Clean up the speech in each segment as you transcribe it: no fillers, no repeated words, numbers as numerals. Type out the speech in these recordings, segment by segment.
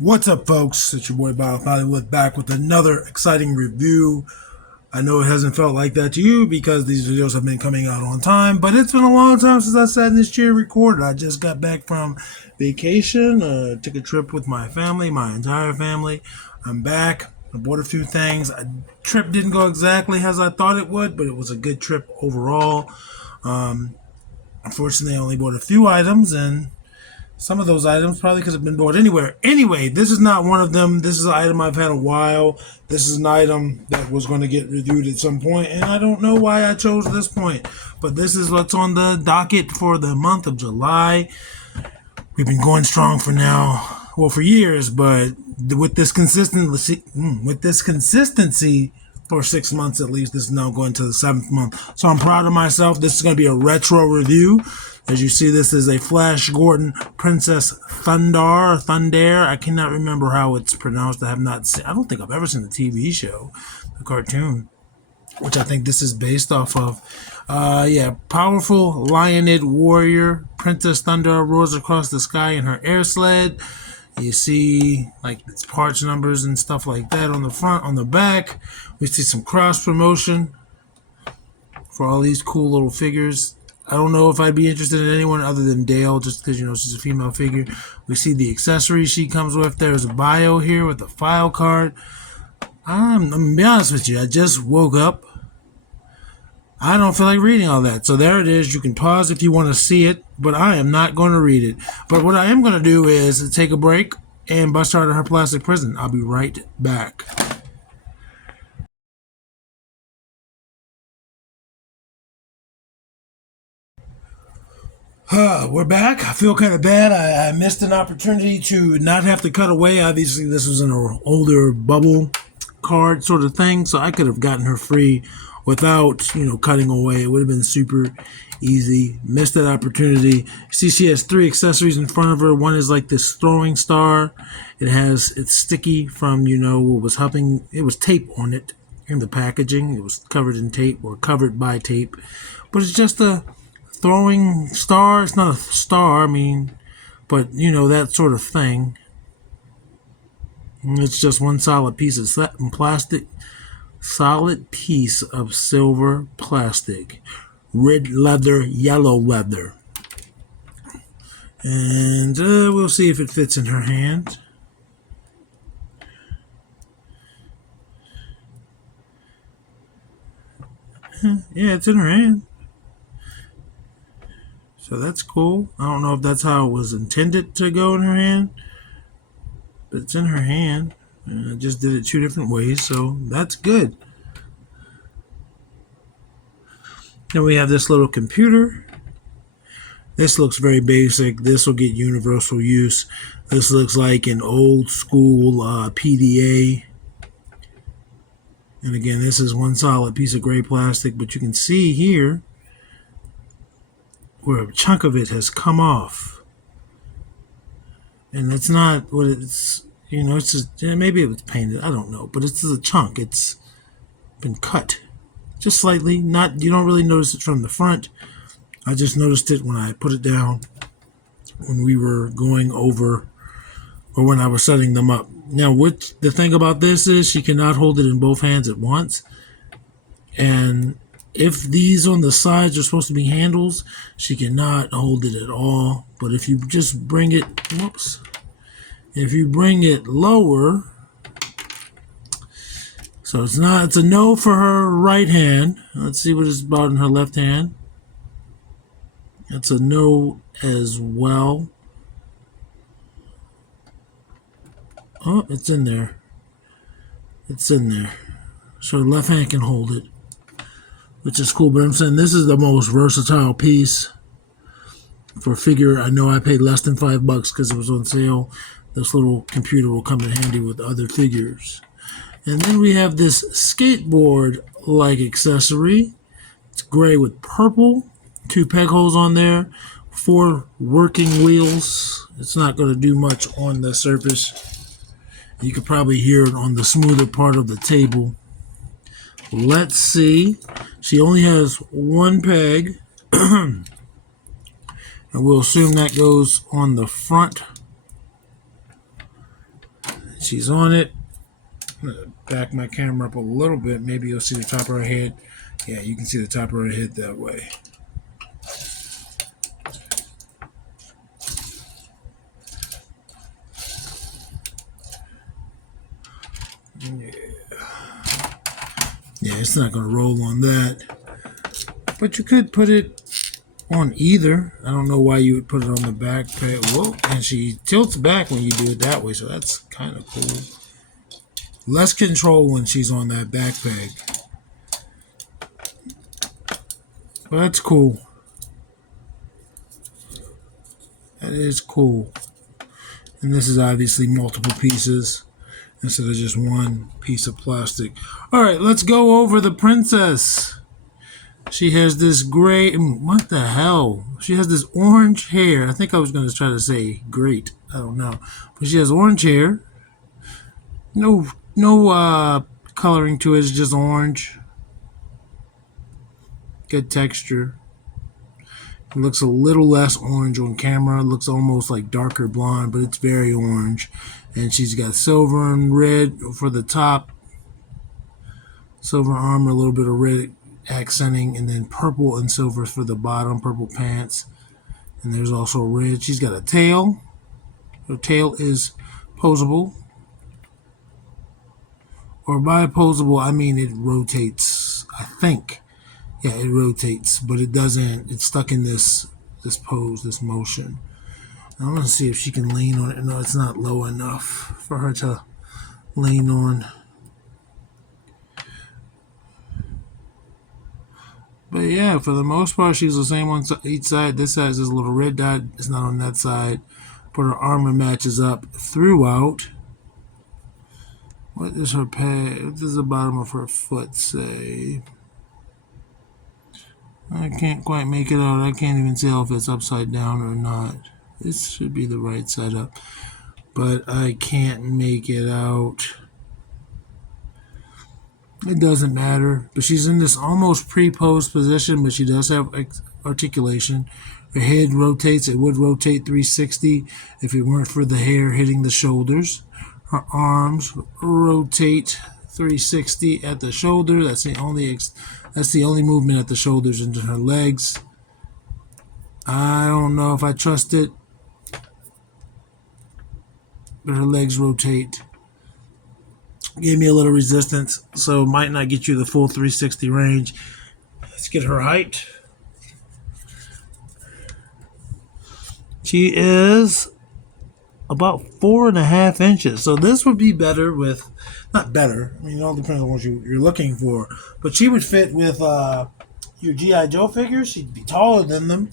What's up, folks? It's your boy Bob Hollywood back with another exciting review. I know it hasn't felt like that to you because these videos have been coming out on time, but it's been a long time since I sat in this chair and recorded. I just got back from vacation, took a trip with my family, my entire family. I'm back. I bought a few things. The trip didn't go exactly as I thought it would, but it was a good trip overall. Unfortunately, I only bought a few items, and some of those items probably could have been bought anywhere. Anyway, this is not one of them. This is an item I've had a while. This is an item that was going to get reviewed at some point, and I don't know why I chose this point. But this is what's on the docket for the month of July. We've been going strong for now, well, for years, but with this consistency, for 6 months at least, this is now going to the 7th month. So I'm proud of myself. This is going to be a retro review. As you see, this is a Flash Gordon Princess Thundar. I cannot remember how it's pronounced. I don't think I've ever seen the TV show, the cartoon, which I think this is based off of. Powerful Lionid warrior Princess Thundar roars across the sky in her air sled. You see, like, its parts numbers and stuff like that on the front. On the back, we see some cross promotion for all these cool little figures. I don't know if I'd be interested in anyone other than Dale, just because, she's a female figure. We see the accessories she comes with. There's a bio here with a file card. I'm going to be honest with you. I just woke up. I don't feel like reading all that. So there it is. You can pause if you want to see it, but I am not going to read it. But what I am going to do is take a break and bust her out of her plastic prison. I'll be right back. We're back. I feel kind of bad. I missed an opportunity to not have to cut away. Obviously, this was an older bubble card sort of thing, so I could have gotten her free without, cutting away. It would have been super easy. Missed that opportunity. See, she has 3 accessories in front of her. One is like this throwing star. It's sticky from, what was helping. It was tape on it in the packaging. It was covered in tape or covered by tape, but it's just a throwing star. It's not a star, but that sort of thing. It's just one solid piece of plastic, solid piece of silver plastic, red leather, yellow leather, and we'll see if it fits in her hand. Yeah, it's in her hand. So that's cool. I don't know if that's how it was intended to go in her hand, but it's in her hand. I just did it 2 different ways, so that's good. Then we have this little computer. This looks very basic. This will get universal use. This looks like an old school PDA. And again, this is one solid piece of gray plastic, but you can see here where a chunk of it has come off. And it's not what it's, it's just, maybe it was painted, I don't know, but it's a chunk. It's been cut just slightly. You don't really notice it from the front. I just noticed it when I put it down when we were going over, or when I was setting them up. Now, what the thing about this is, she cannot hold it in both hands at once. And if these on the sides are supposed to be handles, she cannot hold it at all. But if you just bring it, if you bring it lower, so it's a no for her right hand. Let's see what it's about in her left hand. It's a no as well. Oh, it's in there. It's in there. So her left hand can hold it, which is cool. But I'm saying this is the most versatile piece for a figure. I know I paid less than $5 because it was on sale. This little computer will come in handy with other figures. And then we have this skateboard-like accessory. It's gray with purple. 2 peg holes on there. 4 working wheels. It's not going to do much on the surface. You could probably hear it on the smoother part of the table. Let's see. She only has 1 peg. And we'll assume that goes on the front. She's on it. I'm going to back my camera up a little bit. Maybe you'll see the top of her head. Yeah, you can see the top of her head that way. Yeah, it's not going to roll on that. But you could put it on either. I don't know why you would put it on the back peg. Whoa, and she tilts back when you do it that way, so that's kind of cool. Less control when she's on that back peg. But that's cool. That is cool. And this is obviously multiple pieces instead of just one piece of plastic. All right, let's go over the princess. She has this gray, what the hell? She has this orange hair. I think I was going to try to say great. I don't know. But she has orange hair. No coloring to it. It's just orange. Good texture. It looks a little less orange on camera. It looks almost like darker blonde, but it's very orange. And she's got silver and red for the top. Silver armor, a little bit of red accenting, and then purple and silver for the bottom, purple pants. And there's also red. She's got a tail. Her tail is posable. Or by posable, I mean it rotates, I think. Yeah, it rotates, but it doesn't. It's stuck in this pose, this motion. I'm going to see if she can lean on it. No, it's not low enough for her to lean on. But yeah, for the most part, she's the same on each side. This side is a little red dot. It's not on that side. But her armor matches up throughout. What is her peg? What does the bottom of her foot say? I can't quite make it out. I can't even tell if it's upside down or not. This should be the right side up. But I can't make it out. It doesn't matter. But she's in this almost pre-posed position, but she does have articulation. Her head rotates. It would rotate 360 if it weren't for the hair hitting the shoulders. Her arms rotate 360 at the shoulder. That's the only movement at the shoulders into her legs. I don't know if I trust it, but her legs rotate. Gave me a little resistance, so might not get you the full 360 range. Let's get her height. She is about 4.5 inches. So this would be better with, not better, I mean, it all depends on what you're looking for. But she would fit with your G.I. Joe figures. She'd be taller than them.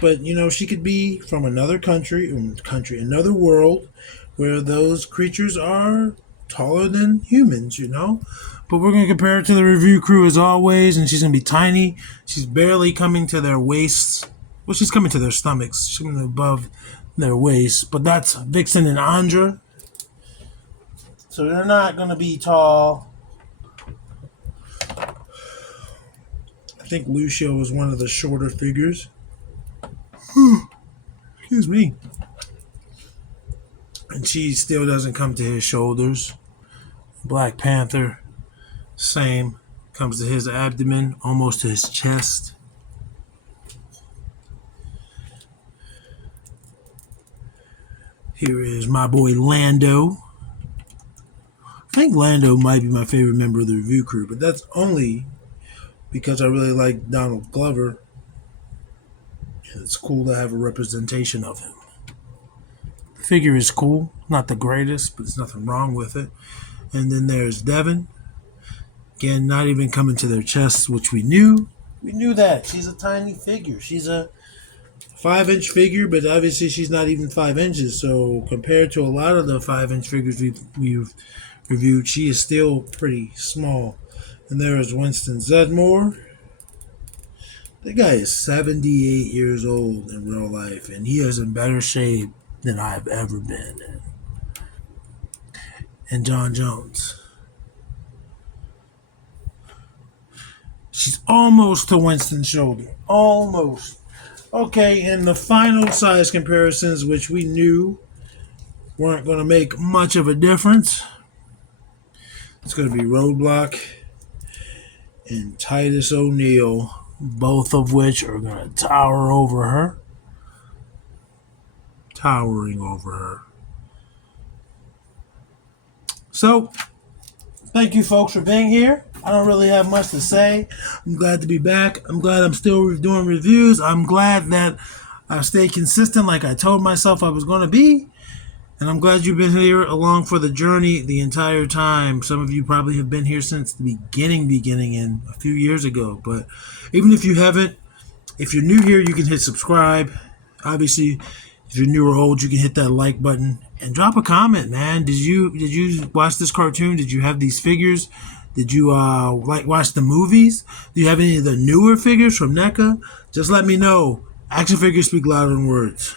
But, you know, she could be from another another world where those creatures are taller than humans, you know. But we're going to compare her to the review crew as always, and she's going to be tiny. She's barely coming to their waists. Well, she's coming to their stomachs. She's coming above their waists. But that's Vixen and Andra. So they're not going to be tall. I think Lucio was one of the shorter figures. Excuse me. And she still doesn't come to his shoulders. Black Panther, same. Comes to his abdomen, almost to his chest. Here is my boy Lando. I think Lando might be my favorite member of the review crew, but that's only because I really like Donald Glover. It's cool to have a representation of him. The figure is cool. Not the greatest, but there's nothing wrong with it. And then there's Devin. Again, not even coming to their chests, which we knew. We knew that. She's a tiny figure. She's a 5-inch figure, but obviously she's not even 5 inches. So compared to a lot of the 5-inch figures we've reviewed, she is still pretty small. And there is Winston Zedmore. The guy is 78 years old in real life, and he is in better shape than I've ever been in. And John Jones. She's almost to Winston's shoulder. Almost. Okay, and the final size comparisons, which we knew weren't going to make much of a difference. It's going to be Roadblock and Titus O'Neil, both of which are going to tower over her. Towering over her. So, thank you folks for being here. I don't really have much to say. I'm glad to be back. I'm glad I'm still doing reviews. I'm glad that I've stayed consistent like I told myself I was going to be. And I'm glad you've been here along for the journey the entire time. Some of you probably have been here since the beginning and a few years ago. But even if you haven't, if you're new here, you can hit subscribe. Obviously, if you're new or old, you can hit that like button and drop a comment, man. Did you watch this cartoon? Did you have these figures? Did you watch the movies? Do you have any of the newer figures from NECA? Just let me know. Action figures speak louder than words.